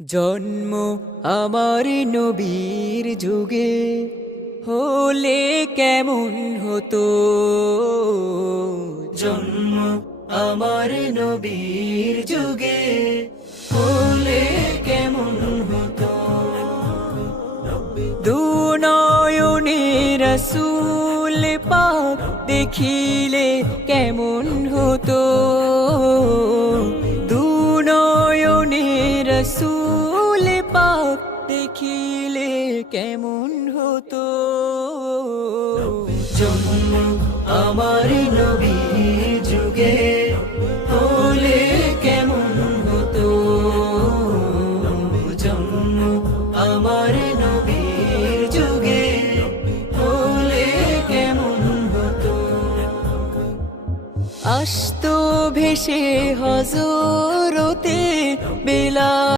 জন্ম আমার নবীর যুগে হলে কেমন হতো। জন্ম আমার নবীর যুগে হলে কেমন হতো। দুনয়নে রাসূল পাক দেখিলে কেমন হতো। দুনয়নে রাসূল পাক দেখিলে কেমন হতো। জন্ম আমার নবীর যুগে হলে কেমন হতো। জন্ম আমার নবীর যুগে হলে কেমন হতো। আসতো ভেসে হযরতে বেলাল।